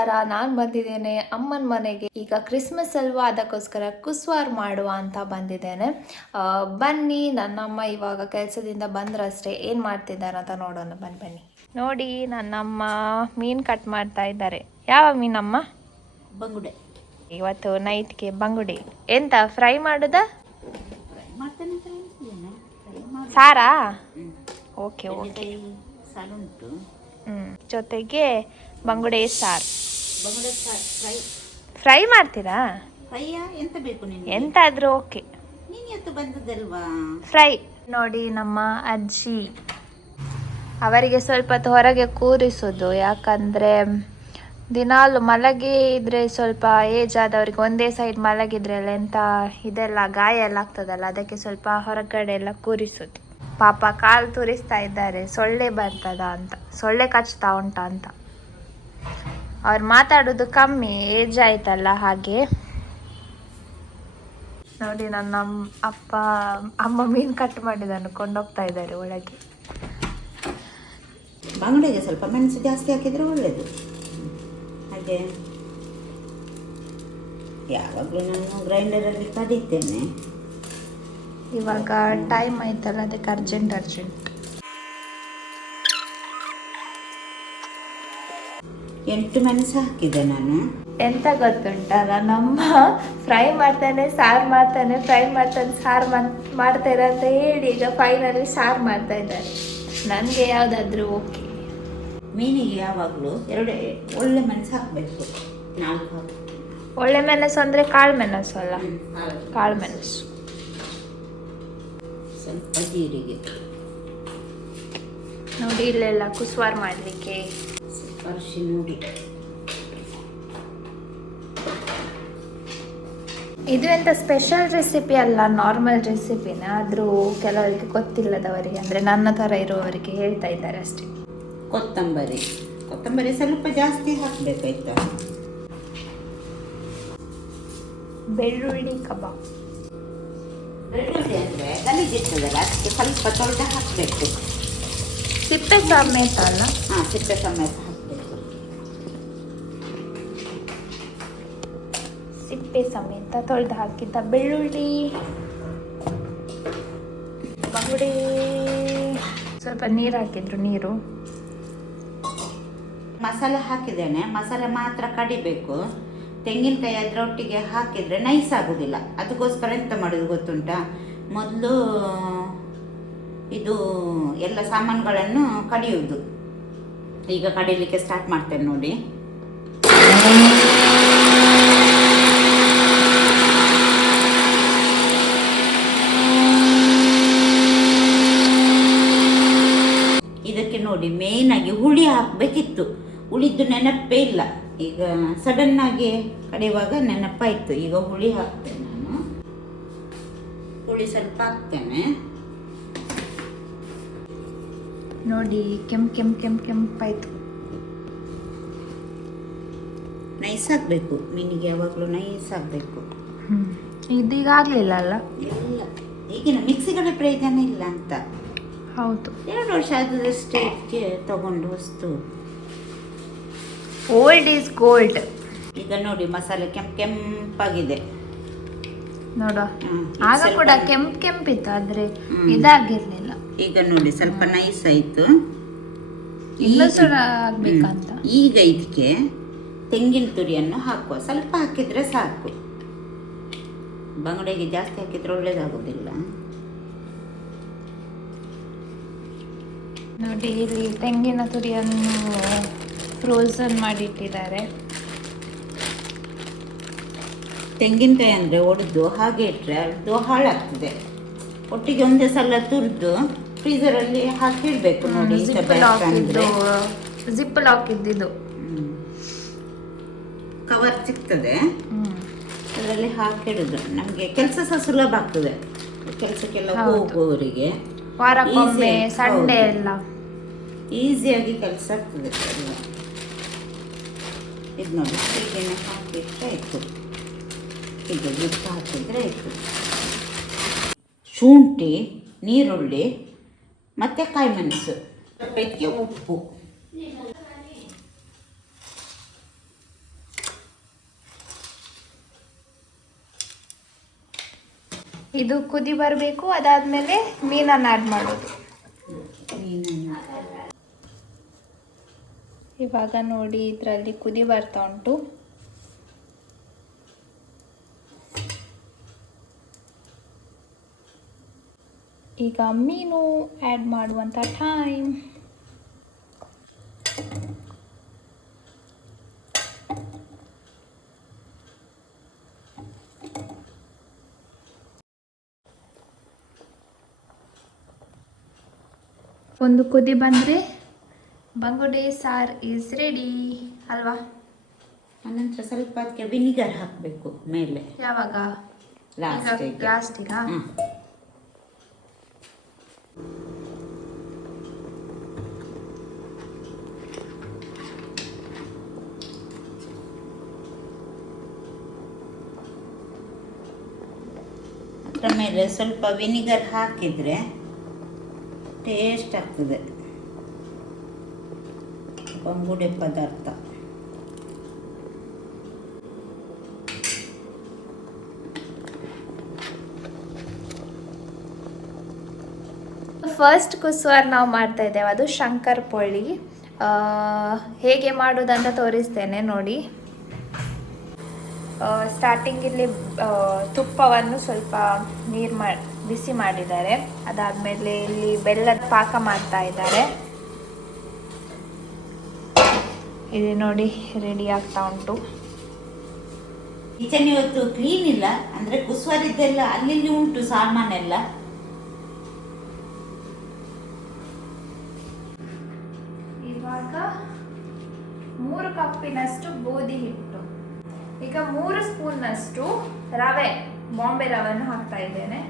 ನಮಸ್ಕಾರ. ನಾನು ಬಂದಿದ್ದೇನೆ ಅಮ್ಮನ ಮನೆಗೆ. ಈಗ ಕ್ರಿಸ್ಮಸ್ ಅಲ್ವಾ, ಅದಕ್ಕೋಸ್ಕರ ಕುಸ್ವಾರ್ ಮಾಡುವ ಅಂತ ಬಂದಿದ್ದೇನೆ. ಬನ್ನಿ, ನನ್ನಮ್ಮ ಇವಾಗ ಕೆಲಸದಿಂದ ಬಂದ್ರಷ್ಟೇ. ಏನು ಮಾಡ್ತಿದ್ದಾರೆ ಅಂತ ನೋಡೋಣ. ಬನ್ನಿ. ನೋಡಿ, ನನ್ನಮ್ಮ ಮೀನು ಕಟ್ ಮಾಡ್ತಾ ಇದ್ದಾರೆ. ಯಾವ ಮೀನಮ್ಮ? ಬಂಗುಡೆ. ಇವತ್ತು ನೈಟ್ಗೆ ಬಂಗುಡೆ. ಎಂತ ಫ್ರೈ ಮಾಡುದಾ? ಸಾರಾ? ಓಕೆ. ಸಾರುಂಟು. ಜೊತೆಗೆ ಬಂಗುಡೆ ಸಾರು. ಬಂಗುಡೆ ಸಾರು ಫ್ರೈ ಮಾಡ್ತೀರಾ? ಫ್ರೈಯಾ? ಎಂತ ಬೇಕು ನಿನಗೆ? ಎಂತಾದ್ರೂ ಓಕೆ. ನೀನು ಇವತ್ತು ಬಂದದ್ದಲ್ವಾ? ಫ್ರೈ. ನೋಡಿ, ನಮ್ಮ ಅಜ್ಜಿ ಅವರಿಗೆ ಸ್ವಲ್ಪ ಹೊತ್ತು ಹೊರಗೆ ಕೂರಿಸೋದು. ಯಾಕಂದರೆ ದಿನಾಲು ಮಲಗಿ ಇದ್ರೆ, ಸ್ವಲ್ಪ ಏಜ್ ಆದವ್ರಿಗೆ ಒಂದೇ ಸೈಡ್ ಮಲಗಿದ್ರೆ ಎಲ್ಲ ಎಂತ ಇದೆಲ್ಲ ಗಾಯ ಎಲ್ಲ ಆಗ್ತದಲ್ಲ, ಅದಕ್ಕೆ ಸ್ವಲ್ಪ ಹೊರಗಡೆ ಎಲ್ಲ ಕೂರಿಸೋದು. ಪಾಪ ಕಾಲು ತುರಿಸ್ತಾ ಇದ್ದಾರೆ, ಸೊಳ್ಳೆ ಬರ್ತದ ಅಂತ, ಸೊಳ್ಳೆ ಕಚ್ತಾ ಉಂಟಾ ಅಂತ. ಅವ್ರು ಮಾತಾಡೋದು ಕಮ್ಮಿ, ಏಜ್ ಆಯ್ತಲ್ಲ ಹಾಗೆ. ನೋಡಿ, ನನ್ನ ಅಮ್ಮ ಮೀನು ಕಟ್ ಮಾಡಿದನ್ನು ಕೊಂಡೋಗ್ತಾ ಇದ್ದಾರೆ ಒಳಗೆ. ಬಂಗುಡೆಗೆ ಸ್ವಲ್ಪ ಮೆಣಸು ಜಾಸ್ತಿ ಹಾಕಿದರೆ ಒಳ್ಳೆಯದು. ಹಾಗೆ ಯಾವಾಗಲೂ ನಾನು ಗ್ರೈಂಡರಲ್ಲಿ ಕಡಿತೇನೆ. ಇವಾಗ ಟೈಮ್ ಆಯ್ತಲ್ಲ, ಅದಕ್ಕೆ ಅರ್ಜೆಂಟ್. 8 ಮೆಣಸು ಹಾಕಿದೆ ನಾನು. ಎಂತ ಗೊತ್ತುಂಟ, ನನ್ನಮ್ಮ ಫ್ರೈ ಮಾಡ್ತಾನೆ, ಸಾರು ಮಾಡ್ತಾನೆ, ಫ್ರೈ ಮಾಡ್ತಾನೆ, ಸಾರು ಮಾಡ್ತಾರೆ ಅಂತ ಹೇಳಿ ಈಗ ಫೈನಲಿ ಸಾರು ಮಾಡ್ತಾ ಇದ್ದಾರೆ. ನನಗೆ ಯಾವುದಾದ್ರೂ ಓಕೆ. ಮೀನಿಗೆ ಯಾವಾಗಲೂ 2 ಒಳ್ಳೆ ಮೆಣಸು ಹಾಕಬೇಕು. 4 ಒಳ್ಳೆ ಮೆಣಸು ಅಂದರೆ ಕಾಳು ಮೆಣಸು ಅಲ್ಲ? ಕಾಳು ಮೆಣಸು. ಸ್ವಲ್ಪ ಜೀರಿಗೆ. ನೋಡಿ, ಇಲ್ಲೆಲ್ಲ ಕುಸ್ವಾರ್ ಮಾಡಲಿಕ್ಕೆ ಸ್ವಲ್ಪ ಅರಿಶಿನ ನೋಡಿ. ಇದು ಎಂತ ಸ್ಪೆಷಲ್ ರೆಸಿಪಿ ಅಲ್ಲ, ನಾರ್ಮಲ್ ರೆಸಿಪಿನ. ಆದರೂ ಕೆಲವರಿಗೆ ಗೊತ್ತಿಲ್ಲದವರಿಗೆ, ಅಂದರೆ ನನ್ನ ಥರ ಇರುವವರಿಗೆ ಹೇಳ್ತಾ ಇದ್ದಾರೆ ಅಷ್ಟೇ. ಕೊತ್ತಂಬರಿ ಸ್ವಲ್ಪ ಜಾಸ್ತಿ ಹಾಕಬೇಕಾಯ್ತಾ. ಬೆಳ್ಳುಳ್ಳಿ ಕಬಾಬ್. ಬೆಳ್ಳುಳ್ಳಿ ಅಂದರೆ ಗಲೀಜಿರ್ತದಲ್ಲ, ಅದಕ್ಕೆ ಸ್ವಲ್ಪ ತೊಳೆದು ಹಾಕಬೇಕು. ಸಿಪ್ಪೆ ಸಮೇತ ಅಲ್ಲ? ಹಾಂ, ಸಿಪ್ಪೆ ಸಮೇತ ಹಾಕಬೇಕು. ಸಿಪ್ಪೆ ಸಮೇತ ತೊಳೆದು ಹಾಕಿದ್ದ ಬೆಳ್ಳುಳ್ಳಿ, ಬಂಗುಡೆ. ಸ್ವಲ್ಪ ನೀರು ಹಾಕಿದ್ರು. ನೀರು, ಮಸಾಲೆ ಹಾಕಿದ್ದೇನೆ. ಮಸಾಲೆ ಮಾತ್ರ ಕಡಿಬೇಕು. ತೆಂಗಿನಕಾಯಿ ಅದರೊಟ್ಟಿಗೆ ಹಾಕಿದರೆ ನೈಸ್ ಆಗೋದಿಲ್ಲ. ಅದಕ್ಕೋಸ್ಕರ ಎಂತ ಮಾಡೋದು ಗೊತ್ತುಂಟಾ, ಮೊದಲು ಇದು ಎಲ್ಲ ಸಾಮಾನುಗಳನ್ನು ಕಡಿಯುವುದು. ಈಗ ಕಡಿಲಿಕ್ಕೆ ಸ್ಟಾರ್ಟ್ ಮಾಡ್ತೇನೆ ನೋಡಿ. ಇದಕ್ಕೆ ನೋಡಿ, ಮೇಯ್ನಾಗಿ ಹುಳಿ ಹಾಕಬೇಕಿತ್ತು. ಹುಳಿದ್ದು ನೆನಪೇ ಇಲ್ಲ. ಈಗ ಸಡನ್ನಾಗಿ ಕಡಿಯುವಾಗ ನೆನಪಾಯಿತು. ಈಗ ಹುಳಿ ಹಾಕ್ತೇನೆ ನಾನು. ಹುಳಿ ಸ್ವಲ್ಪ ಹಾಕ್ತೇನೆ. ನೋಡಿ, ಕೆಂಪಾಯ್ತು. ನೈಸ್ ಆಗಬೇಕು. ಮೀನಿಗೆ ಯಾವಾಗಲೂ ನೈಸ್ ಆಗಬೇಕು. ಇದೀಗ ಆಗಲಿಲ್ಲ ಅಲ್ಲ? ಇಲ್ಲ, ಈಗಿನ ಮಿಕ್ಸಿಗಳ ಪ್ರಯೋಜನ ಇಲ್ಲ ಅಂತ. ಹೌದು, 2 ವರ್ಷ ಆದದಷ್ಟೇ ತಗೊಂಡು ವಸ್ತು. Old is gold. ಈಗ ನೋಡಿ, ಮಸಾಲೆ ಕೆಂಪಾಗಿದೆ ನೋಡ. ಆಗ ಕೂಡ ಕೆಂಪಿತ್ತು, ಆದ್ರೆ ಇದಾಗಿರ್ಲಿಲ್ಲ. ಈಗ ನೋಡಿ, ಸ್ವಲ್ಪ ನೈಸ್ ಆಯ್ತು. ಇನ್ನೂ ಸುಡ ಆಗ್ಬೇಕಂತ. ಈಗ ಇದಕ್ಕೆ ತೆಂಗಿನ ತುರಿಯನ್ನು ಹಾಕುವ. ಸ್ವಲ್ಪ ಹಾಕಿದ್ರೆ ಸಾಕು. ಬಂಗುಡೆಗೆ ಜಾಸ್ತಿ ಹಾಕಿದ್ರೆ ಒಳ್ಳೇದಾಗೋದಿಲ್ಲ. ನೋಡಿ, ಇಲ್ಲಿ ತೆಂಗಿನ ತುರಿಯನ್ನು ಫ್ರೋಸನ್ ಮಾಡಿಟ್ಟಿದ್ದಾರೆ. ತೆಂಗಿನಕಾಯಿ ಅಂದರೆ ಒಡೆದು ಹಾಗೆ ಇಟ್ಟರೆ ಅದು ಹಾಳಾಗ್ತದೆ. ಒಟ್ಟಿಗೆ ಒಂದೇ ಸಲ ತುರಿದು ಫ್ರೀಸರಲ್ಲಿ ಹಾಕಿಡಬೇಕು. ನೋಡಿ, ಜಿಪ್ ಲಾಕ್ ಇದ್ದಿದ್ದು ಕವರ್ ಸಿಗ್ತದೆ, ಅದರಲ್ಲಿ ಹಾಕಿಡುದು. ನಮಗೆ ಕೆಲಸ ಸಹ ಸುಲಭ ಆಗ್ತದೆ. ಕೆಲಸಕ್ಕೆಲ್ಲ ಹೋಗುವವರಿಗೆ ವಾರಕ್ಕೊಮ್ಮೆ ಸಂಡೇ ಎಲ್ಲ ಈಸಿಯಾಗಿ ಕೆಲಸ ಆಗ್ತದೆ. ಇದು ನೋಡಿ, ಹೀಗೇನೆ ಹಾಕಿಟ್ರೆ ಆಯಿತು. ಹೀಗೆ ಜಿಪ್ಪು ಹಾಕಿದರೆ ಆಯಿತು. ಶುಂಠಿ, ನೀರುಳ್ಳಿ ಮತ್ತು ಕಾಯಿ ಮೆಣಸು, ಇದಕ್ಕೆ ಉಪ್ಪು. ಇದು ಕುದಿ ಬರಬೇಕು, ಅದಾದಮೇಲೆ ಮೀನನ್ನು ಆ್ಯಡ್ ಮಾಡೋದು. ಮೀನನ್ನು ಇವಾಗ ನೋಡಿ ಇದರಲ್ಲಿ ಕುದಿ ಬರ್ತಾ ಉಂಟು. ಈಗ ಮೀನು ಆ್ಯಡ್ ಮಾಡುವಂಥ ಟೈಮ್. ಒಂದು ಕುದಿ ಬಂದರೆ ಬಂಗುಡೆ ಸಾರು ಈಸ್ ರೆಡಿ ಅಲ್ವಾ? ಅನಂತರ ಸ್ವಲ್ಪ ಅದಕ್ಕೆ ವಿನಿಗರ್ ಹಾಕಬೇಕು ಮೇಲೆ. ಯಾವಾಗ? ಲಾಸ್ಟಿಗ. ಅದರ ಮೇಲೆ ಸ್ವಲ್ಪ ವಿನಿಗರ್ ಹಾಕಿದರೆ ಟೇಸ್ಟ್ ಆಗ್ತದೆ ಬಂಗುಡೆ ಪದಾರ್ಥ. ಫಸ್ಟ್ ಕುಸುವಾರ್ ನಾವು ಮಾಡ್ತಾ ಇದ್ದೇವೆ, ಅದು ಶಂಕರ್ ಪೊಳಿ. ಹೇಗೆ ಮಾಡೋದಂತ ತೋರಿಸ್ತೇನೆ ನೋಡಿ. ಸ್ಟಾರ್ಟಿಂಗ್ ಇಲ್ಲಿ ತುಪ್ಪವನ್ನು ಸ್ವಲ್ಪ ಬಿಸಿ ಮಾಡಿದ್ದಾರೆ. ಅದಾದಮೇಲೆ ಇಲ್ಲಿ ಬೆಲ್ಲದ ಪಾಕ ಮಾಡ್ತಾ ಇದ್ದಾರೆ. ಇದು ನೋಡಿ ರೆಡಿ ಆಗ್ತಾ ಉಂಟು. ಕಿಚನ್ ಇವತ್ತು ಕ್ಲೀನ್ ಇಲ್ಲ, ಅಂದ್ರೆ ಕುಸುವರಿದ್ದೆಲ್ಲ ಅಲ್ಲಿ ಉಂಟು ಸಾಮಾನೆಲ್ಲ. ಇವಾಗ 3 ಕಪ್ಪಿನಷ್ಟು ಗೋಧಿ ಹಿಟ್ಟು, ಈಗ 3 ಸ್ಪೂನ್ನಷ್ಟು ರವೆ, ಬಾಂಬೆ ರವೆಯನ್ನು ಹಾಕ್ತಾ ಇದ್ದೇನೆ.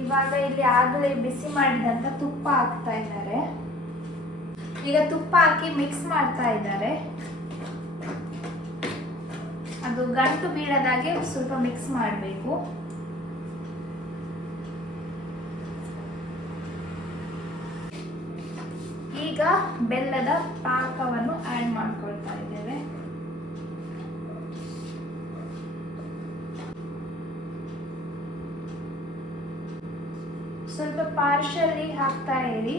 ಇವಾಗ ಇಲ್ಲಿ ಆಗಲೇ ಬಿಸಿ ಮಾಡಿದಂತ ತುಪ್ಪ ಹಾಕ್ತಾ ಇದ್ದಾರೆ. ಈಗ ತುಪ್ಪ ಹಾಕಿ ಮಿಕ್ಸ್ ಮಾಡ್ತಾ ಇದ್ದಾರೆ. ಅದು ಗಂಟು ಬೀಳದಾಗೆ ಸ್ವಲ್ಪ ಮಿಕ್ಸ್ ಮಾಡಬೇಕು. ಈಗ ಬೆಲ್ಲದ ಪಾಕವನ್ನು ಆಡ್ ಮಾಡ್ಕೊಳ್ತಾ ಇದ್ದೇವೆ. ಸ್ವಲ್ಪ ಪಾರ್ಶಲಿ ಹಾಕ್ತಾ ಇರಿ.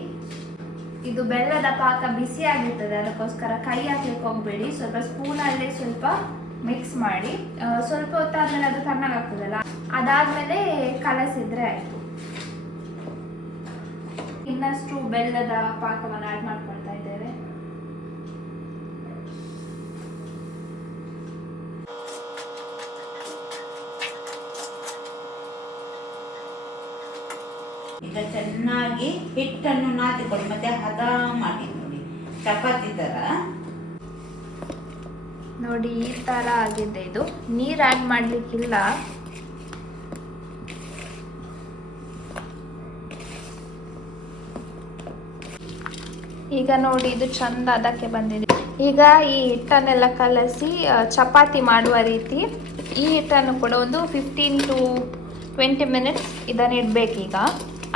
ಇದು ಬೆಲ್ಲದ ಪಾಕ ಬಿಸಿ ಆಗಿರ್ತದೆ, ಅದಕ್ಕೋಸ್ಕರ ಕೈ ಹಾಕ್ಲಿಕ್ಕೆ ಹೋಗ್ಬೇಡಿ. ಸ್ವಲ್ಪ ಸ್ಪೂನಲ್ಲೇ ಸ್ವಲ್ಪ ಮಿಕ್ಸ್ ಮಾಡಿ, ಸ್ವಲ್ಪ ಹೊತ್ತಾದ್ಮೇಲೆ ಅದು ತಣ್ಣಗಾಗ್ತದಲ್ಲ, ಅದಾದ್ಮೇಲೆ ಕಲಸಿದ್ರೆ ಆಯ್ತು. ಇನ್ನಷ್ಟು ಬೆಲ್ಲದ ಪಾಕವನ್ನು ಆಡ್ ಮಾಡ್ಕೊಳ್ತಾ ಇದ್ದೇವೆ. ಈಗ ಚೆನ್ನಾಗಿ ಹಿಟ್ಟನ್ನು ನಾದಿಕೊಂಡು ಮತ್ತೆ ಹದ ಮಾಡಿ ನೋಡಿ, ಚಪಾತಿ ತರ ನೋಡಿ ಈ ತರ ಆಗಿದೆ. ಇದು ನೀರ್ ಆಡ್ ಮಾಡ್ಲಿಕ್ಕಿಲ್ಲ. ಈಗ ನೋಡಿ ಇದು ಚಂದ ಅದಕ್ಕೆ ಬಂದಿದೆ. ಈಗ ಈ ಹಿಟ್ಟನ್ನೆಲ್ಲ ಕಲಸಿ ಚಪಾತಿ ಮಾಡುವ ರೀತಿ ಈ ಹಿಟ್ಟನ್ನು ಕೂಡ ಒಂದು 15 to 20 ಮಿನಿಟ್ಸ್ ಇದನ್ನು ಇಡಬೇಕೀಗ.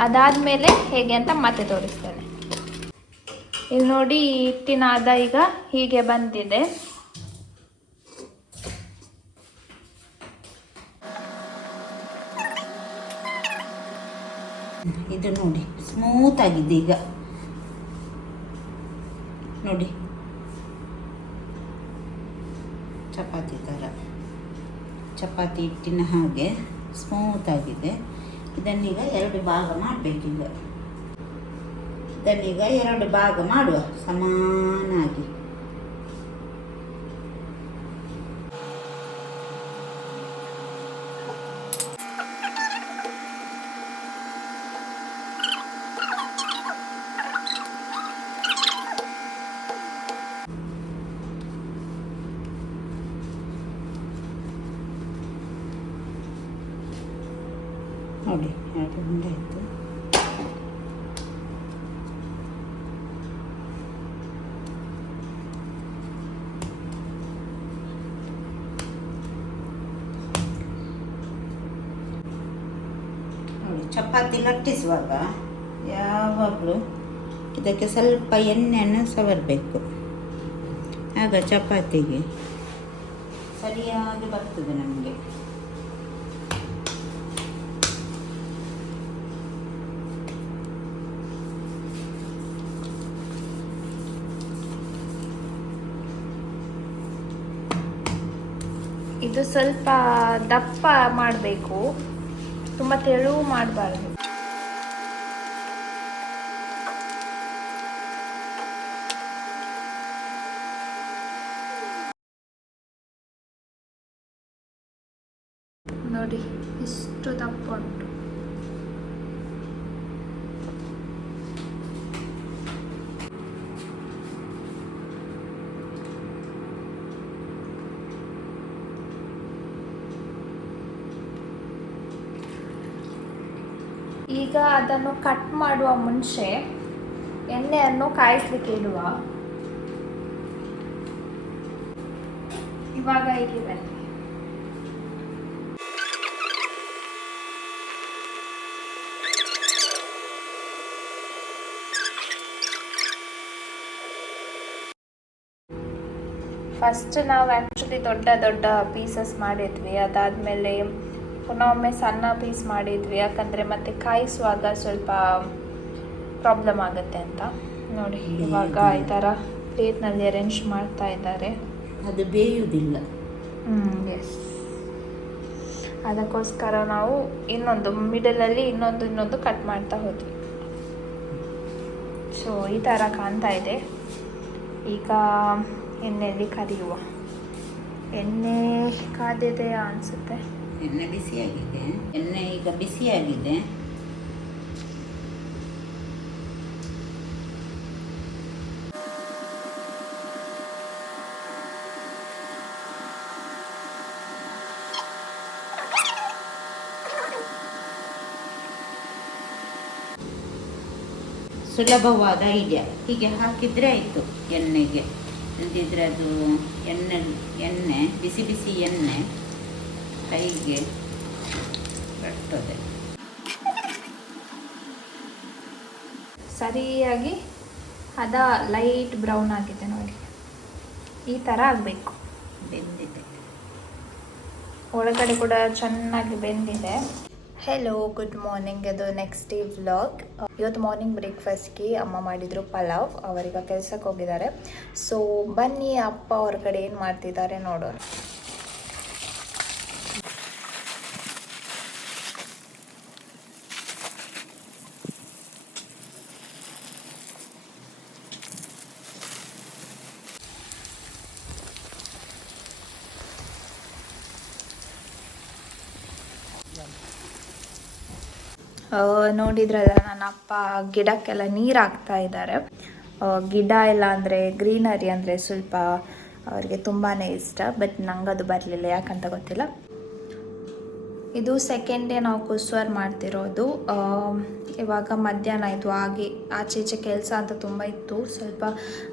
ಅದಾದಮೇಲೆ ಹೇಗೆ ಅಂತ ಮತ್ತೆ ತೋರಿಸ್ತೇನೆ. ಇದು ನೋಡಿ ಈ ಹಿಟ್ಟಿನ ಹದ ಈಗ ಹೀಗೆ ಬಂದಿದೆ. ಇದು ನೋಡಿ ಸ್ಮೂತ್ ಆಗಿದೆ ಈಗ ನೋಡಿ, ಚಪಾತಿ ಥರ, ಚಪಾತಿ ಹಿಟ್ಟಿನ ಹಾಗೆ ಸ್ಮೂತ್ ಆಗಿದೆ. ಇದನ್ನೀಗ 2 ಭಾಗ ಮಾಡಬೇಕೀಗ. ಇದನ್ನೀಗ 2 ಭಾಗ ಮಾಡುವ ಸಮಾನಾಗಿ. ನೋಡಿ 2 ಉಂಡೆ ಆಯಿತು. ನೋಡಿ ಚಪಾತಿ ಲಟ್ಟಿಸುವಾಗ ಯಾವಾಗಲೂ ಇದಕ್ಕೆ ಸ್ವಲ್ಪ ಎಣ್ಣೆಯನ್ನು ಸವರಬೇಕು. ಆಗ ಚಪಾತಿಗೆ ಸರಿಯಾಗಿ ಬರ್ತದೆ ನಮಗೆ. ಇದು ಸ್ವಲ್ಪ ದಪ್ಪ ಮಾಡಬೇಕು, ತುಂಬ ತೆಳು ಮಾಡಬಾರ್ದು. ನೋಡಿ ಎಷ್ಟು ದಪ್ಪ ಉಂಟು. ಈಗ ಅದನ್ನು ಕಟ್ ಮಾಡುವ ಮುಂಚೆ ಎಣ್ಣೆಯನ್ನು ಕಾಯಿಸ್ಲಿಕ್ಕೆ ಇಡುವ. ಇವಾಗ ಇಲ್ಲಿ ಬನ್ನಿ. ಫಸ್ಟ್ ನಾವು ಆ್ಯಕ್ಚುಲಿ ದೊಡ್ಡ ದೊಡ್ಡ ಪೀಸಸ್ ಮಾಡಿದ್ವಿ, ಅದಾದಮೇಲೆ ಪುನಃ ಒಮ್ಮೆ ಸಣ್ಣ ಪೀಸ್ ಮಾಡಿದ್ವಿ, ಯಾಕಂದರೆ ಮತ್ತೆ ಕಾಯಿಸುವಾಗ ಸ್ವಲ್ಪ ಪ್ರಾಬ್ಲಮ್ ಆಗುತ್ತೆ ಅಂತ. ನೋಡಿ ಇವಾಗ ಈ ಥರ ಪ್ಲೇಟ್ನಲ್ಲಿ ಅರೇಂಜ್ ಮಾಡ್ತಾ ಇದ್ದಾರೆ. ಅದು ಬೇಯುವುದಿಲ್ಲ. ಎಸ್, ಅದಕ್ಕೋಸ್ಕರ ನಾವು ಇನ್ನೊಂದು ಮಿಡಲಲ್ಲಿ ಇನ್ನೊಂದು ಕಟ್ ಮಾಡ್ತಾ ಹೋದ್ವಿ. ಸೊ ಈ ಥರ ಕಾಣ್ತಾ ಇದೆ. ಈಗ ಎಣ್ಣೆಯಲ್ಲಿ ಕರಿಯುವ. ಎಣ್ಣೆ ಕಾದಿದೆ ಅನಿಸುತ್ತೆ. ಎಣ್ಣೆ ಬಿಸಿಯಾಗಿದೆ. ಎಣ್ಣೆ ಈಗ ಬಿಸಿಯಾಗಿದೆ. ಸುಲಭವಾದ ಐಡಿಯಾ. ಹೀಗೆ ಹಾಕಿದರೆ ಆಯಿತು ಎಣ್ಣೆಗೆ. ಇಲ್ದಿದ್ರೆ ಅದು ಎಣ್ಣೆ ಬಿಸಿ ಬಿಸಿ ಎಣ್ಣೆ ಕೈಗೆ ಬರ್ತದೆ. ಸರಿಯಾಗಿ ಅದ ಲೈಟ್ ಬ್ರೌನ್ ಆಗಿದೆ ನೋಡಿ, ಈ ಥರ ಆಗಬೇಕು. ಬೆಂದಿದೆ, ಒಳಗಡೆ ಕೂಡ ಚೆನ್ನಾಗಿ ಬೆಂದಿದೆ. Hello, good morning. ಇದು ನೆಕ್ಸ್ಟ್ ಡೇ ವ್ಲಾಗ್. ಇವತ್ತು ಮಾರ್ನಿಂಗ್ ಬ್ರೇಕ್ಫಾಸ್ಟ್ಗೆ ಅಮ್ಮ ಮಾಡಿದರು ಪಲಾವ್. ಅವರೀಗ ಕೆಲಸಕ್ಕೆ ಹೋಗಿದ್ದಾರೆ. ಸೊ ಬನ್ನಿ ಅಪ್ಪ ಹೊರಗಡೆ ಏನು ಮಾಡ್ತಿದ್ದಾರೆ ನೋಡೋಣ. ನೋಡಿದ್ರಲ್ಲ, ನನ್ನ ಅಪ್ಪ ಗಿಡಕ್ಕೆಲ್ಲ ನೀರು ಹಾಕ್ತಾ ಇದ್ದಾರೆ. ಗಿಡ ಎಲ್ಲ ಅಂದರೆ ಗ್ರೀನರಿ ಅಂದರೆ ಸ್ವಲ್ಪ ಅವ್ರಿಗೆ ತುಂಬಾ ಇಷ್ಟ. ಬಟ್ ನಂಗೆ ಅದು ಬರಲಿಲ್ಲ, ಯಾಕಂತ ಗೊತ್ತಿಲ್ಲ. ಇದು ಸೆಕೆಂಡ್ ಡೇ ನಾವು ಕುಸ್ವಾರ್ ಮಾಡ್ತಿರೋದು. ಇವಾಗ ಮಧ್ಯಾಹ್ನ ಆಯಿತು. ಹಾಗೆ ಆಚೆ ಈಚೆ ಕೆಲಸ ಅಂತ ತುಂಬ ಇತ್ತು. ಸ್ವಲ್ಪ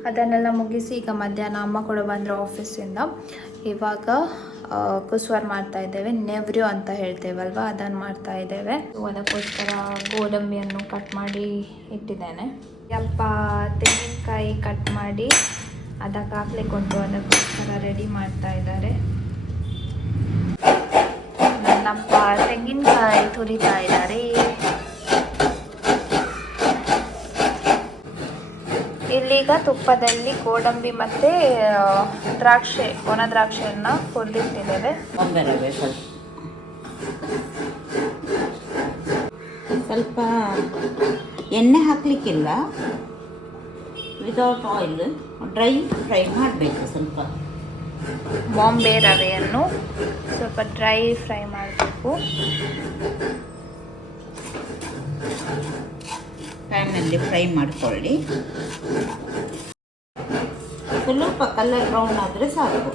ಅದನ್ನೆಲ್ಲ ಮುಗಿಸಿ ಈಗ ಮಧ್ಯಾಹ್ನ ಅಮ್ಮ ಕೂಡ ಬಂದರು ಆಫೀಸಿಂದ. ಇವಾಗ ಕುಸ್ವಾರ್ ಮಾಡ್ತಾ ಇದ್ದೇವೆ. ನೆವ್ರ್ಯು ಅಂತ ಹೇಳ್ತೇವಲ್ವ, ಅದನ್ನು ಮಾಡ್ತಾ ಇದ್ದೇವೆ. ಅದಕ್ಕೋಸ್ಕರ ಗೋಡಂಬಿಯನ್ನು ಕಟ್ ಮಾಡಿ ಇಟ್ಟಿದ್ದೇನೆ. ಅಪ್ಪ ತೆಂಗಿನಕಾಯಿ ಕಟ್ ಮಾಡಿ ಅದಕ್ಕೆ ಹಾಕ್ಲಿಕ್ಕೆ ಉಂಟು, ಅದಕ್ಕೋಸ್ಕರ ರೆಡಿ ಮಾಡ್ತಾ ಇದ್ದಾರೆ. ನನ್ನಪ್ಪ ತೆಂಗಿನಕಾಯಿ ತುರಿತಾ ಇದ್ದಾರೆ. ಇಲ್ಲೀಗ ತುಪ್ಪದಲ್ಲಿ ಗೋಡಂಬಿ ಮತ್ತು ದ್ರಾಕ್ಷೆ, ಒಣ ದ್ರಾಕ್ಷೆಯನ್ನು ಹುರಿದಿಟ್ಟಿದ್ದೇವೆ. ಸ್ವಲ್ಪ ಎಣ್ಣೆ ಹಾಕಲಿಕ್ಕಿಲ್ಲ, ವಿದೌಟ್ ಆಯಿಲ್ ಡ್ರೈ ಫ್ರೈ ಮಾಡಬೇಕು. ಸ್ವಲ್ಪ ಬಾಂಬೆ ರವೆಯನ್ನು ಸ್ವಲ್ಪ ಡ್ರೈ ಫ್ರೈ ಮಾಡಬೇಕು. ಪ್ಯಾನಲ್ಲಿ ಫ್ರೈ ಮಾಡಿಕೊಳ್ಳಿ. ಸ್ವಲ್ಪ ಕಲರ್ ಬ್ರೌನ್ ಆದರೆ ಸಾಕು.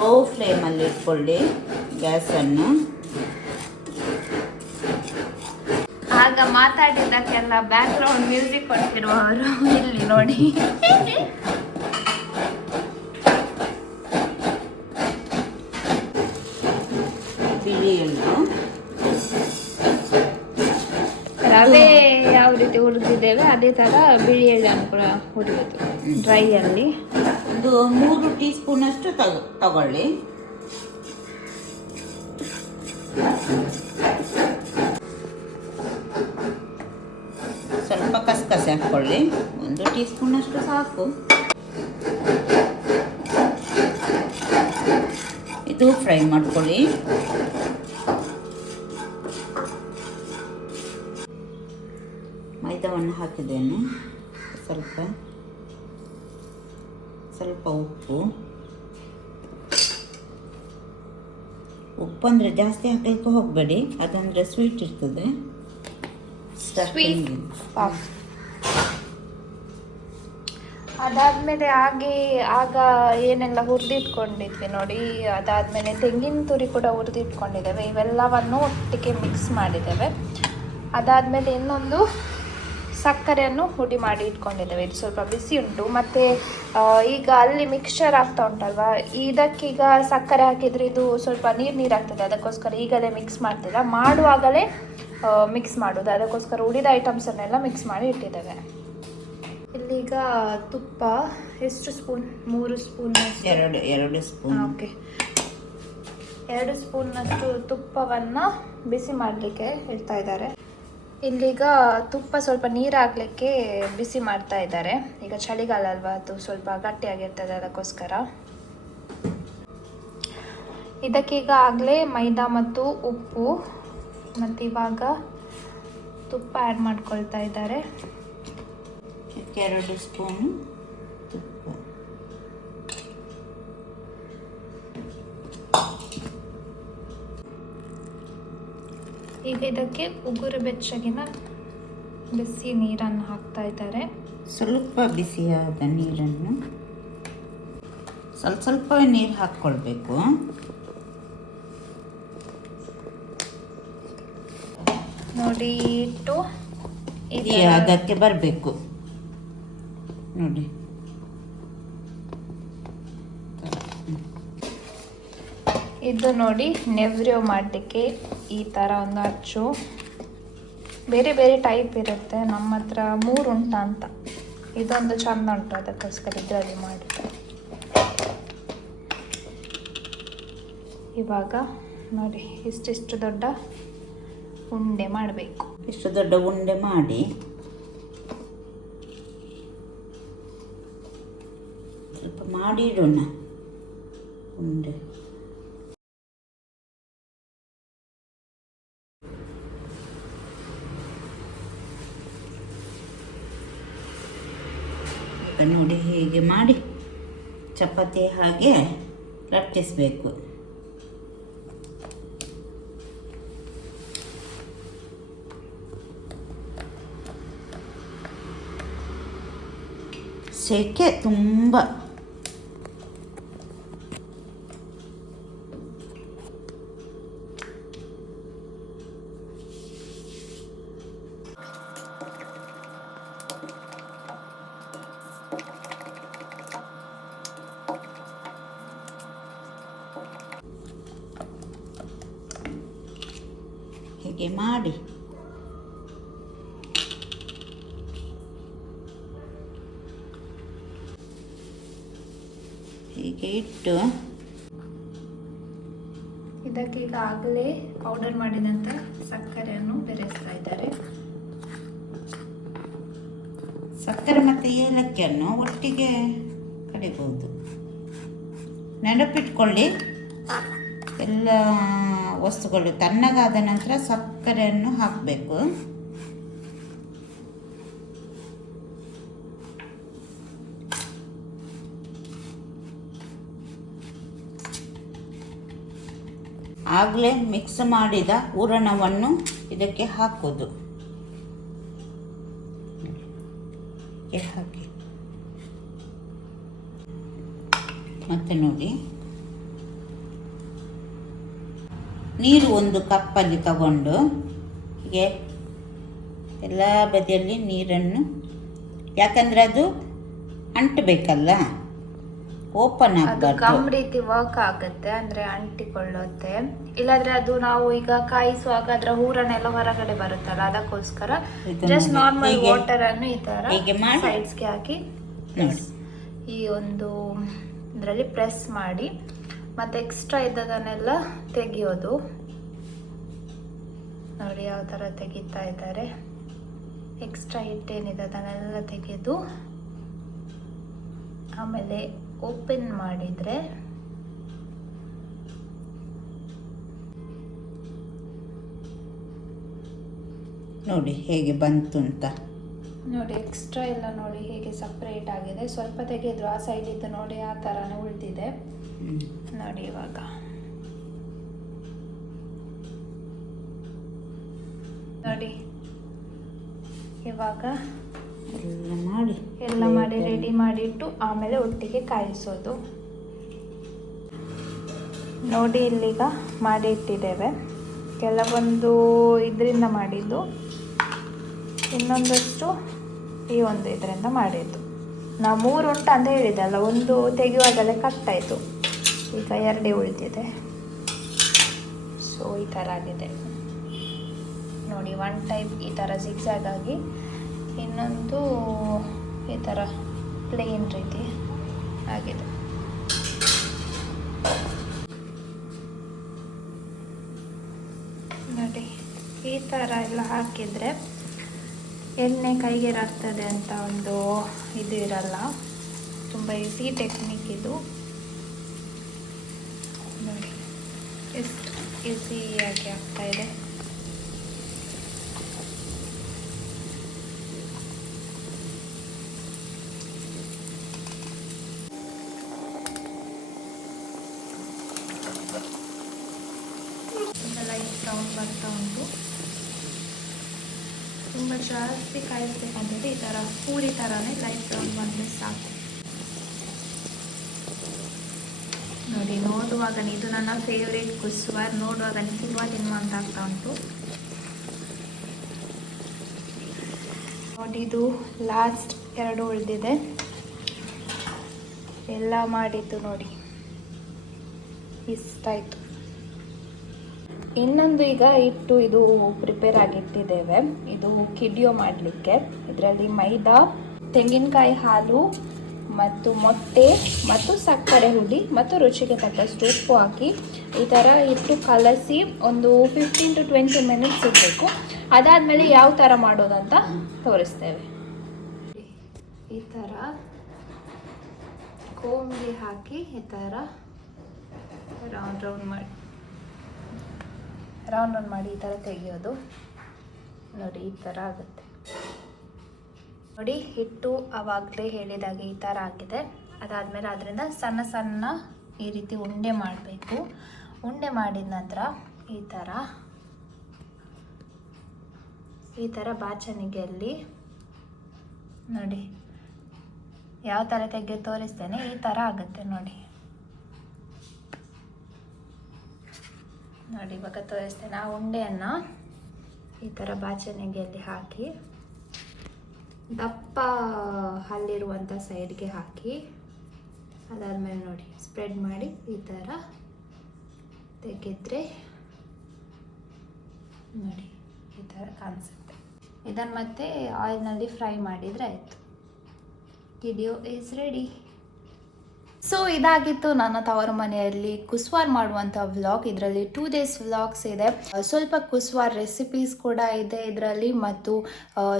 ಲೋ ಫ್ಲೇಮಲ್ಲಿ ಇಟ್ಕೊಳ್ಳಿ ಗ್ಯಾಸನ್ನು. ಆಗ ಮಾತಾಡಿದ್ದಕ್ಕೆಲ್ಲ ಬ್ಯಾಕ್ಗ್ರೌಂಡ್ ಮ್ಯೂಸಿಕ್ ಕೊಟ್ಟಿರುವವರು ಇಲ್ಲಿ ನೋಡಿ. ಬಿಳಿಯನ್ನು ರವೆ ಯಾವ ರೀತಿ ಹುರಿದಿದ್ದೇವೆ ಅದೇ ಥರ ಬಿಳಿ ಎಳ್ಳನ್ನು ಕೂಡ ಹುರಿಯೋದು ಡ್ರೈಯಲ್ಲಿ. ಒಂದು 3 ಟೀ ಸ್ಪೂನಷ್ಟು ತಗೊಳ್ಳಿ. ಸ್ವಲ್ಪ ಕಸಕಸೆ ಹಾಕ್ಕೊಳ್ಳಿ, 1 ಟೀ ಸ್ಪೂನಷ್ಟು ಸಾಕು. ಇದು ಫ್ರೈ ಮಾಡ್ಕೊಳ್ಳಿ. ಮೈದಾವನ್ನು ಹಾಕಿದ್ದೇನೆ, ಸ್ವಲ್ಪ ಉಪ್ಪು ಅಂದರೆ ಜಾಸ್ತಿ ಹಾಕಲಿಕ್ಕೆ ಹೋಗಬೇಡಿ, ಅದಂದರೆ ಸ್ವೀಟ್ ಇರ್ತದೆ. ಅದಾದ್ಮೇಲೆ ಆಗ ಏನೆಲ್ಲ ಹುರಿದಿಟ್ಕೊಂಡಿದ್ವಿ ನೋಡಿ, ಅದಾದ್ಮೇಲೆ ತೆಂಗಿನ ತುರಿ ಕೂಡ ಹುರಿದಿಟ್ಕೊಂಡಿದ್ದೇವೆ. ಇವೆಲ್ಲವನ್ನು ಒಟ್ಟಿಗೆ ಮಿಕ್ಸ್ ಮಾಡಿದ್ದೇವೆ. ಅದಾದ್ಮೇಲೆ ಇನ್ನೊಂದು ಸಕ್ಕರೆಯನ್ನು ಹುಡಿ ಮಾಡಿ ಇಟ್ಕೊಂಡಿದ್ದೇವೆ. ಇದು ಸ್ವಲ್ಪ ಬಿಸಿ ಉಂಟು. ಮತ್ತು ಈಗ ಅಲ್ಲಿ ಮಿಕ್ಸ್ಚರ್ ಆಗ್ತಾ ಉಂಟಲ್ವ, ಇದಕ್ಕೀಗ ಸಕ್ಕರೆ ಹಾಕಿದರೆ ಇದು ಸ್ವಲ್ಪ ನೀರು ಆಗ್ತದೆ. ಅದಕ್ಕೋಸ್ಕರ ಈಗಲೇ ಮಿಕ್ಸ್ ಮಾಡ್ತಿಲ್ಲ, ಮಾಡುವಾಗಲೇ ಮಿಕ್ಸ್ ಮಾಡೋದು. ಅದಕ್ಕೋಸ್ಕರ ಉಳಿದ ಐಟಮ್ಸನ್ನೆಲ್ಲ ಮಿಕ್ಸ್ ಮಾಡಿ ಇಟ್ಟಿದ್ದೇವೆ. ಇಲ್ಲೀಗ ತುಪ್ಪ ಎಷ್ಟು ಸ್ಪೂನ್? 3 ಸ್ಪೂನ್. 2 ಸ್ಪೂನ್. ಓಕೆ, 2 ಸ್ಪೂನ್ನಷ್ಟು ತುಪ್ಪವನ್ನು ಬಿಸಿ ಮಾಡಲಿಕ್ಕೆ ಇಡ್ತಾ ಇದ್ದಾರೆ. ಇಲ್ಲೀಗ ತುಪ್ಪ ಸ್ವಲ್ಪ ನೀರು ಹಾಕಲಿಕ್ಕೆ ಬಿಸಿ ಮಾಡ್ತಾ ಇದ್ದಾರೆ. ಈಗ ಚಳಿಗಾಲ ಅಲ್ವಾ, ಅದು ಸ್ವಲ್ಪ ಗಟ್ಟಿಯಾಗಿರ್ತದೆ, ಅದಕ್ಕೋಸ್ಕರ. ಇದಕ್ಕೀಗ ಆಗಲೇ ಮೈದಾ ಮತ್ತು ಉಪ್ಪು ಮತ್ತು ಇವಾಗ ತುಪ್ಪ ಆ್ಯಡ್ ಮಾಡ್ಕೊಳ್ತಾ ಇದ್ದಾರೆ. 2 ಸ್ಪೂನ್ ತುಪ್ಪ. ಈಗ ಇದಕ್ಕೆ ಉಗುರು ಬೆಚ್ಚಗಿನ ಬಿಸಿ ನೀರನ್ನು ಹಾಕ್ತಾ ಇದ್ದಾರೆ. ಸ್ವಲ್ಪ ಬಿಸಿಯಾದ ನೀರನ್ನು, ಸ್ವಲ್ಪ ನೀರು ಹಾಕ್ಕೊಳ್ಬೇಕು. ನೋಡಿ, ಇಟ್ಟು ಅದಕ್ಕೆ ಬರಬೇಕು ನೋಡಿ. ಇದು ನೋಡಿ, ನೆವ್ರಿಯೋ ಮಾಡಲಿಕ್ಕೆ ಈ ಥರ ಒಂದು ಅಚ್ಚು. ಬೇರೆ ಬೇರೆ ಟೈಪ್ ಇರುತ್ತೆ, ನಮ್ಮ ಹತ್ರ 3 ಉಂಟ ಅಂತ. ಇದೊಂದು ಚಂದ ಉಂಟು, ಅದಕ್ಕೋಸ್ಕರ ಇದರಲ್ಲಿ ಮಾಡಿದೆ. ಇವಾಗ ನೋಡಿ, ಇಷ್ಟಿಷ್ಟು ದೊಡ್ಡ ಉಂಡೆ ಮಾಡಬೇಕು. ಇಷ್ಟು ದೊಡ್ಡ ಉಂಡೆ ಮಾಡಿ ಸ್ವಲ್ಪ ಮಾಡಿ ಇಡೋಣ ಉಂಡೆ. ನೋಡಿ, ಹೀಗೆ ಮಾಡಿ ಚಪಾತಿ ಹಾಗೆ ಲಟ್ಟಿಸಬೇಕು. ಸೆಕೆ ತುಂಬ. ಹೀಗೆ ಮಾಡಿ ಹೀಗೆ ಇಟ್ಟು ಇದಕ್ಕೆ ಈಗಾಗಲೇ ಪೌಡರ್ ಮಾಡಿದಂತೆ ಸಕ್ಕರೆಯನ್ನು ಬೆರೆಸ್ತಾ ಇದ್ದಾರೆ. ಸಕ್ಕರೆ ಮತ್ತು ಏಲಕ್ಕಿಯನ್ನು ಒಟ್ಟಿಗೆ ಕಡಿಬಹುದು. ನೆನಪಿಟ್ಕೊಳ್ಳಿ, ಎಲ್ಲ ವಸ್ತುಗಳು ತಣ್ಣಗಾದ ನಂತರ ಸಕ್ಕರೆಯನ್ನು ಹಾಕಬೇಕು. ಆಗಲೇ ಮಿಕ್ಸ್ ಮಾಡಿದ ಹೂರಣವನ್ನು ಇದಕ್ಕೆ ಹಾಕೋದು. ಹಾಕಿ ಮತ್ತೆ ನೋಡಿ, ನೀರು 1 ಕಪ್ಪಲ್ಲಿ ತಗೊಂಡು ಹೀಗೆ ಎಲ್ಲ ಬದಿಯಲ್ಲಿ ನೀರನ್ನು, ಯಾಕಂದರೆ ಅದು ಅಂಟಬೇಕಲ್ಲ, ಓಪನ್ ಅದು ಆಗಬಾರ್ದು. ಗಮ್ ರೀತಿ ವರ್ಕ್ ಆಗುತ್ತೆ, ಅಂದ್ರೆ ಅಂಟಿಕೊಳ್ಳುತ್ತೆ. ಇಲ್ಲಾಂದ್ರೆ ಅದು ನಾವು ಈಗ ಕಾಯಿಸುವಾಗ ಅದರ ಹೂರನೆಲ್ಲ ಹೊರಗಡೆ ಬರುತ್ತಲ್ಲ, ಅದಕ್ಕೋಸ್ಕರ ಜಸ್ಟ್ ನಾರ್ಮಲ್ ವಾಟರ್ ಅನ್ನು ಈ ತರ ಸೈಡ್ಸ್ಗೆ ಹಾಕಿ ನೋಡಿ ಈ ಒಂದು ಇದರಲ್ಲಿ ಪ್ರೆಸ್ ಮಾಡಿ ಮತ್ತೆ ಎಕ್ಸ್ಟ್ರಾ ಇದ್ದದನ್ನೆಲ್ಲ ತೆಗೆಯೋದು. ನೋಡಿ ಯಾವ ತರ ತೆಗಿತಾ ಇದ್ದಾರೆ. ಎಕ್ಸ್ಟ್ರಾ ಹಿಟ್ಟೇನಿದೆ ಅದನ್ನೆಲ್ಲ ತೆಗೆದು ಆಮೇಲೆ ಓಪನ್ ಮಾಡಿದ್ರೆ ನೋಡಿ ಹೇಗೆ ಬಂತು ಅಂತ. ನೋಡಿ ಎಕ್ಸ್ಟ್ರಾ ಎಲ್ಲ ನೋಡಿ ಹೇಗೆ ಸಪ್ರೇಟ್ ಆಗಿದೆ. ಸ್ವಲ್ಪ ತೆಗೆದ್ರು ಆ ಸೈಡ್ ಇದ್ದು ನೋಡಿ ಆ ಥರನೇ ಉಳಿದಿದೆ. ನೋಡಿ ಇವಾಗ ನೋಡಿ ಇವಾಗ ಎಲ್ಲ ಮಾಡಿ ರೆಡಿ ಮಾಡಿಟ್ಟು ಆಮೇಲೆ ಒಟ್ಟಿಗೆ ಕಾಯಿಸೋದು. ನೋಡಿ ಇಲ್ಲಿಗ ಮಾಡಿ ಇಟ್ಟಿದ್ದೇವೆ. ಕೆಲವೊಂದು ಇದರಿಂದ ಮಾಡಿದ್ದು, ಇನ್ನೊಂದಷ್ಟು ಈ ಒಂದು ಇದರಿಂದ ಮಾಡಿದ್ದು. ನಾವು 3 ಉಂಟು ಅಂತ ಹೇಳಿದೆ ಅಲ್ಲ, ಒಂದು ತೆಗೆಯುವಾಗಲೇ ಕಟ್ಟಾಯಿತು, ಈಗ 2 ಉಳಿದಿದೆ. ಸೊ ಈ ಥರ ಆಗಿದೆ ನೋಡಿ. 1 ಟೈಪ್ ಈ ಥರ ಜಿಗ್ಜಾಗ್ ಆಗಿ, ಇನ್ನೊಂದು ಈ ಥರ ಪ್ಲೇನ್ ರೀತಿ ಆಗಿದೆ. ನೋಡಿ ಈ ಥರ ಎಲ್ಲ ಹಾಕಿದರೆ ಎಣ್ಣೆ ಕೈಗೆ ರಾಗ್ತದೆ ಅಂತ ಒಂದು ಇದು ಇರಲ್ಲ. ತುಂಬ ಈಸಿ ಟೆಕ್ನಿಕ್ ಇದು. ನೋಡಿ ಎಷ್ಟು ಈಸಿಯಾಗಿ ಆಗ್ತಾ ಇದೆ. ಲೈಟ್ ಬ್ರೌನ್ ಬರ್ತಾ ಉಂಟು. ತುಂಬ ಜಾಸ್ತಿ ಕಾಯಿಸ್ಬೇಕಂತೇಳಿ ಈ ಥರ ಪೂರಿ ಥರನೇ ಲೈಟ್ ಬ್ರೌನ್ ಬಂದರೆ ಸಾಕು. ನೋಡಿ ನೋಡುವಾಗ ಇದು ನನ್ನ ಫೇವ್ರೇಟ್ ಕುಸ್ವಾರ್. ನೋಡುವಾಗ ತಿನ್ನುವ ಅಂತ ಆಗ್ತಾ ಉಂಟು. ನೋಡಿ ಇದು ಲಾಸ್ಟ್ 2 ಉಳಿದಿದೆ. ಎಲ್ಲ ಮಾಡಿದ್ದು ನೋಡಿ ಇಷ್ಟಾಯಿತು. ಇನ್ನೊಂದು ಈಗ ಹಿಟ್ಟು ಇದು ಪ್ರಿಪೇರ್ ಆಗಿಟ್ಟಿದ್ದೇವೆ. ಇದು ಕಿಡಿಯೋ ಮಾಡಲಿಕ್ಕೆ. ಇದರಲ್ಲಿ ಮೈದಾ, ತೆಂಗಿನಕಾಯಿ ಹಾಲು ಮತ್ತು ಮೊಟ್ಟೆ ಮತ್ತು ಸಕ್ಕರೆ ಹುಡಿ ಮತ್ತು ರುಚಿಗೆ ತಕ್ಕಷ್ಟು ಉಪ್ಪು ಹಾಕಿ ಈ ಥರ ಹಿಟ್ಟು ಕಲಸಿ ಒಂದು 15 to 20 ಮಿನಿಟ್ಸ್ ಇರಬೇಕು. ಅದಾದಮೇಲೆ ಯಾವ ಥರ ಮಾಡೋದಂತ ತೋರಿಸ್ತೇವೆ. ಈ ಥರ ಕೋಂಬಿ ಹಾಕಿ ಈ ಥರ ರೌಂಡ್ ಮಾಡಿ ಈ ಥರ ತೆಗೆಯೋದು. ನೋಡಿ ಈ ಥರ ಆಗುತ್ತೆ. ನೋಡಿ ಹಿಟ್ಟು ಆವಾಗಲೇ ಹೇಳಿದಾಗೆ ಈ ಥರ ಆಗಿದೆ. ಅದಾದಮೇಲೆ ಅದರಿಂದ ಸಣ್ಣ ಸಣ್ಣ ಈ ರೀತಿ ಉಂಡೆ ಮಾಡಬೇಕು. ಉಂಡೆ ಮಾಡಿದ ನಂತರ ಈ ಥರ ಬಾಚಣಿಗೆಯಲ್ಲಿ ನೋಡಿ ಯಾವ ಥರ ತೆಗೆದು ತೋರಿಸ್ತೇನೆ. ಈ ಥರ ಆಗುತ್ತೆ ನೋಡಿ. ನೋಡಿ ಇವಾಗ ತೋರಿಸ್ತೇನೆ. ಆ ಉಂಡೆಯನ್ನು ಈ ಥರ ಬಾಚಣಿಗೆಯಲ್ಲಿ ಹಾಕಿ ದಪ್ಪ ಹಲ್ಲಿರುವಂಥ ಸೈಡ್ಗೆ ಹಾಕಿ ಅದಾದಮೇಲೆ ನೋಡಿ ಸ್ಪ್ರೆಡ್ ಮಾಡಿ ಈ ಥರ ತೆಗೆದ್ರೆ ನೋಡಿ ಈ ಥರ ಕಾಣಿಸುತ್ತೆ. ಇದನ್ನು ಮತ್ತೆ ಆಯಿಲ್ನಲ್ಲಿ ಫ್ರೈ ಮಾಡಿದರೆ ಆಯಿತು. ಕಿಡಿಯೋ ಈಸ್ ರೆಡಿ. ಸೊ ಇದಾಗಿತ್ತು ನನ್ನ ತವರು ಮನೆಯಲ್ಲಿ ಕುಸ್ವಾರ್ ಮಾಡುವಂಥ ವ್ಲಾಗ್. ಇದರಲ್ಲಿ 2 days ವ್ಲಾಗ್ಸ್ ಇದೆ. ಸ್ವಲ್ಪ ಕುಸ್ವಾರ್ ರೆಸಿಪೀಸ್ ಕೂಡ ಇದೆ ಇದರಲ್ಲಿ ಮತ್ತು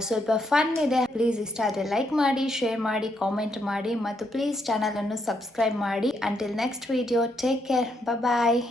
ಸ್ವಲ್ಪ ಫನ್ ಇದೆ. ಪ್ಲೀಸ್ ಇಷ್ಟ ಆದರೆ ಲೈಕ್ ಮಾಡಿ, ಶೇರ್ ಮಾಡಿ, ಕಾಮೆಂಟ್ ಮಾಡಿ ಮತ್ತು ಪ್ಲೀಸ್ ಚಾನಲನ್ನು ಸಬ್ಸ್ಕ್ರೈಬ್ ಮಾಡಿ. Until next video, take care, ಬಾಯ್.